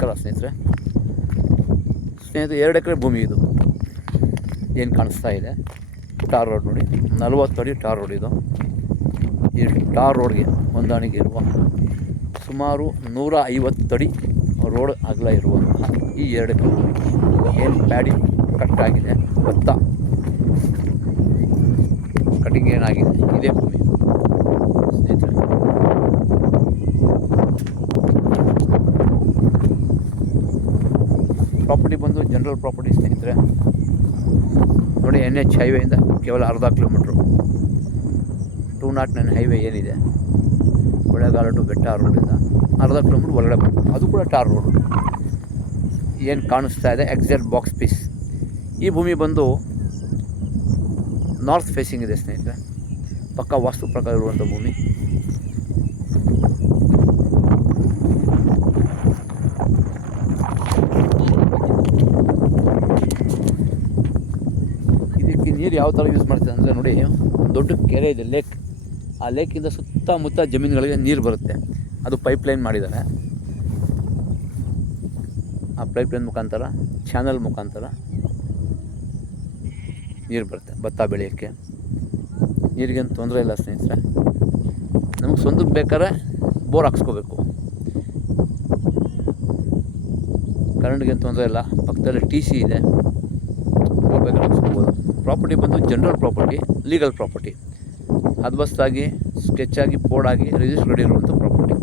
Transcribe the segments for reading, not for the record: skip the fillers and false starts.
ನಮಸ್ಕಾರ ಸ್ನೇಹಿತರೆ. 2 ಎಕರೆ ಭೂಮಿ ಇದು ಏನು ಕಾಣಿಸ್ತಾ ಇದೆ. ಟಾರ್ ರೋಡ್ ನೋಡಿ, 40 ಅಡಿ ಟಾರ್ ರೋಡ್ ಇದು. ಈ ಟಾರ್ ರೋಡ್ಗೆ ಹೊಂದಾಣಿಕೆ ಇರುವ ಸುಮಾರು 150 ಅಡಿ ರೋಡ್ ಅಗಲ ಇರುವಂತಹ ಈ 2 ಎಕರೆ ಭೂಮಿ ಏನು ಪ್ಯಾಡಿ ಕಟ್ಟಾಗಿದೆ, ಭತ್ತ ಕಟಿಂಗ್ ಏನಾಗಿದೆ, ಇದೇ ಭೂಮಿ ಸ್ನೇಹಿತರೆ. ಪ್ರಾಪರ್ಟಿ ಬಂದು ಜನರಲ್ ಪ್ರಾಪರ್ಟಿ ಸ್ನೇಹಿತರೆ. ನೋಡಿ, NH ಹೈವೇಯಿಂದ ಕೇವಲ ಅರ್ಧ ಕಿಲೋಮೀಟ್ರು. 209 ಹೈವೇ ಏನಿದೆ ಕೊಳ್ಳೇಗಾಲ ಟು ಬೆಟ್ಟ ರೋಡಿಂದ ಅರ್ಧ ಕಿಲೋಮೀಟ್ರ್ ಒಳಗಡೆ ಬರುತ್ತೆ. ಅದು ಕೂಡ ಟಾರ್ ರೋಡು ಏನು ಕಾಣಿಸ್ತಾ ಇದೆ, ಎಕ್ಸಾಕ್ಟ್ ಬಾಕ್ಸ್ ಪೀಸ್. ಈ ಭೂಮಿ ಬಂದು ನಾರ್ತ್ ಫೇಸಿಂಗ್ ಇದೆ ಸ್ನೇಹಿತರೆ. ಪಕ್ಕ ವಾಸ್ತು ಪ್ರಕಾರ ಇರುವಂಥ ಭೂಮಿ. ಇದಕ್ಕೆ ನೀರು ಯಾವ ಥರ ಯೂಸ್ ಮಾಡ್ತಾರೆ ಅಂದರೆ ನೋಡಿ, ದೊಡ್ಡ ಕೆರೆ ಇದೆ, ಲೇಕ್. ಆ ಲೇಕಿಂದ ಸುತ್ತಮುತ್ತ ಜಮೀನುಗಳಿಗೆ ನೀರು ಬರುತ್ತೆ. ಅದು ಪೈಪ್ಲೈನ್ ಮಾಡಿದ್ದಾರೆ. ಆ ಪೈಪ್ಲೈನ್ ಮುಖಾಂತರ, ಚಾನಲ್ ಮುಖಾಂತರ ನೀರು ಬರುತ್ತೆ ಭತ್ತ ಬೆಳೆಯೋಕ್ಕೆ. ನೀರಿಗೇನು ತೊಂದರೆ ಇಲ್ಲ ಸ್ನೇಹಿತರೆ. ನಮಗೆ ಸ್ವಂತಕ್ಕೆ ಬೇಕಾದ್ರೆ ಬೋರ್ ಹಾಕ್ಸ್ಕೋಬೇಕು. ಕರೆಂಟ್ಗೇನು ತೊಂದರೆ ಇಲ್ಲ. ಪಕ್ಕದಲ್ಲಿ TC ಇದೆ, ಬೋರ್ ಬೇಕಾದ್ರೆ ಹಾಕ್ಸ್ಕೋಬೋದು. ಪ್ರಾಪರ್ಟಿ ಬಂದು ಜನರಲ್ ಪ್ರಾಪರ್ಟಿ, ಲೀಗಲ್ ಪ್ರಾಪರ್ಟಿ. ಹದ್ಬಸ್ತಾಗಿ, ಸ್ಕೆಚಾಗಿ, ಪೋಡಾಗಿ ರಿಜಿಸ್ಟರ್ ಇರುವಂಥ ಪ್ರಾಪರ್ಟಿ.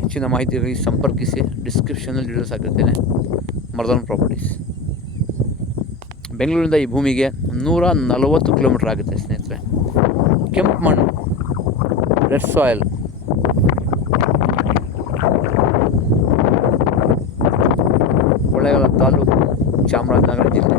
ಹೆಚ್ಚಿನ ಮಾಹಿತಿಗಾಗಿ ಸಂಪರ್ಕಿಸಿ. ಡಿಸ್ಕ್ರಿಪ್ಷನಲ್ಲಿ ಡೀಟೇಲ್ಸ್ ಹಾಕಿರ್ತೇನೆ. ಮರ್ದನ್ ಪ್ರಾಪರ್ಟೀಸ್. ಬೆಂಗಳೂರಿಂದ ಈ ಭೂಮಿಗೆ 140 ಕಿಲೋಮೀಟ್ರ್ ಆಗುತ್ತೆ ಸ್ನೇಹಿತರೆ. ಕೆಂಪು ಮಣ್ಣು, ರೆಡ್ ಸಾಯಿಲ್. ಕೊಳ್ಳೇಗಾಲ ತಾಲೂಕು, ಚಾಮರಾಜನಗರ ಜಿಲ್ಲೆ.